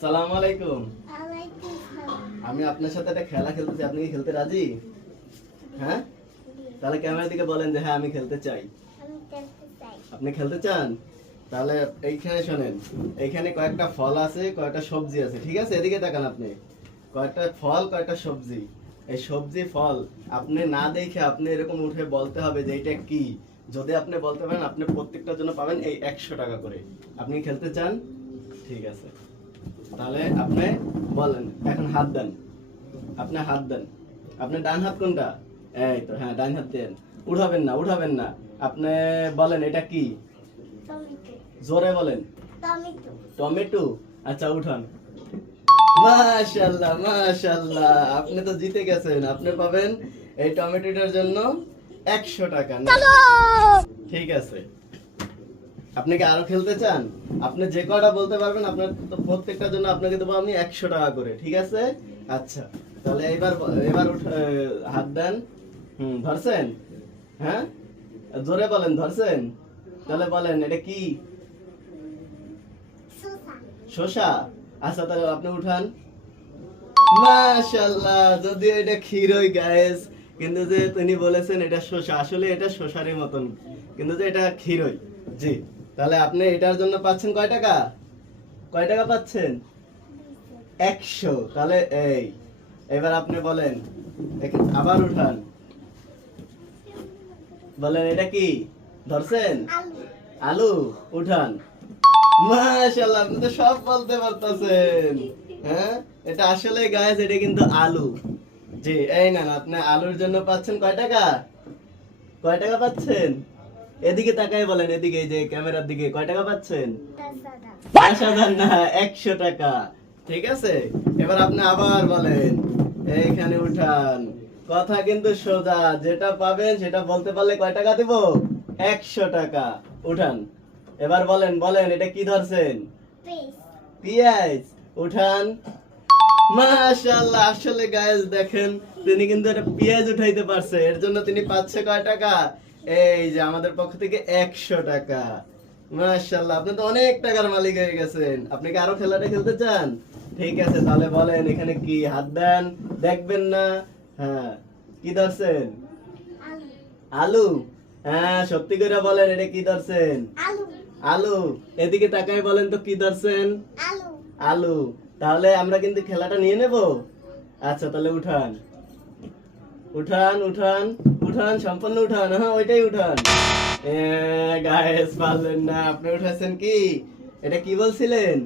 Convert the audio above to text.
সালাম আলাইকুম। ওয়ালাইকুম সালাম। আমি আপনার সাথে একটা খেলা খেলতে চাই, আপনি কি খেলতে রাজি? হ্যাঁ, তাহলে ক্যামেরার দিকে বলেন যে হ্যাঁ আমি খেলতে চাই। আমি খেলতে চাই। আপনি খেলতে চান? তাহলে এইখানে শোনেন, এইখানে কয়েকটা ফল আছে, কয়েকটা সবজি আছে, ঠিক আছে? এদিকে তাকান আপনি। কয়েকটা ফল, কয়েকটা সবজি। এই সবজি ফল আপনি না দেখে আপনি এরকম উঠে বলতে হবে যে এটা কি। যদি আপনি বলতে পারেন, আপনি প্রত্যেকটার জন্য পাবেন এই 100 টাকা করে। আপনি খেলতে চান? ঠিক আছে, তাহলে আপনি বলেন। এখন হাত দেন, আপনি হাত দেন। আপনার ডান হাত কোনটা? এই তো, হ্যাঁ ডান হাত দেন। উঠাবেন না, উঠাবেন না। আপনি বলেন এটা কি? টমেটো। জোরে বলেন। টমেটো। টমেটো। আচ্ছা উঠান। মাশাআল্লাহ মাশাআল্লাহ, আপনি তো জিতে গেছেন। আপনি পাবেন এই টমেটোটার জন্য 100 টাকা। ঠিক আছে, আপনি কি আরো খেলতে চান? আপনি যে কয়টা বলতে পারবেন আপনার তো প্রত্যেকটার জন্য আপনাকে দেবো আমি 100 টাকা করে, ঠিক আছে? আচ্ছা, তাহলে এবার এবার হাত দেন। ধরছেন? হ্যাঁ, জোরে বলেন ধরছেন। তাহলে বলেন এটা কি? শসা। শসা। আচ্ছা, তাহলে আপনি উঠান। মাশাআল্লাহ, যদিও এটা ক্ষীরই গাইস, কিন্তু যে তিনি বলেছেন এটা শসা, আসলে এটা শসারই মতন, কিন্তু যে এটা ক্ষীরই। জি, তাহলে আপনি এটার জন্য পাচ্ছেন কয় টাকা? কয় টাকা পাচ্ছেন? 100। তাহলে এই এবার আপনি বলেন, আবার উঠান। বলেন এটা কি? ধরছেন? আলু। আলু। উঠান। মাশাআল্লাহ, আপনি তো সব বলতে পারতেছেন। হ্যাঁ, এটা আসলে গাইস, এটা কিন্তু আলু। জি, এই না আপনি আলুর জন্য পাচ্ছেন কয় টাকা? কয় টাকা পাচ্ছেন? এদিকে তাকায় বলেন, এদিকে, এই যে ক্যামেরার দিকে, কয় টাকা পাচ্ছেন? 10,000। 10,000 না, 100 টাকা। ঠিক আছে, এবার আপনি আবার বলেন। এইখানে উঠান। কথা কিন্তু সোজা, যেটা পাবেন সেটা বলতে পারলে কয় টাকা দেব? 100 টাকা। উঠান। এবার বলেন, বলেন এটা কি ধরছেন? পেঁয়াজ। পেঁয়াজ। উঠান। মাশাআল্লাহ, আসলে গাইস দেখেন, তিনি কিন্তু একটা পেঁয়াজ উঠাইতে পারছে, এর জন্য তিনি পাচ্ছে কয় টাকা? এই যে আমাদের পক্ষ থেকে 100 টাকা। মাশাআল্লাহ, আপনি তো অনেক টাকার মালিক হয়ে গেছেন। আপনি কি আরো খেলাটা খেলতে চান? ঠিক আছে, তাহলে বলেন এখানে কি? হাত দেন, দেখবেন না। হ্যাঁ, কি ধরছেন? আলু। আলু। হ্যাঁ, সত্যি করে বলেন এটা কি ধরছেন? আলু। আলু। এদিকে তাকায় বলেন তো কি ধরছেন? আলু। আলু। তাহলে আমরা কিন্তু খেলাটা নিয়ে নেব। আচ্ছা, তাহলে উঠান, উঠান, উঠান, উঠান, সম্পূর্ণ উঠান। হ্যাঁ, ওইটাই উঠান। গায়েস পারলেন না। আপনি উঠাচ্ছেন কি? এটা কি বলছিলেন?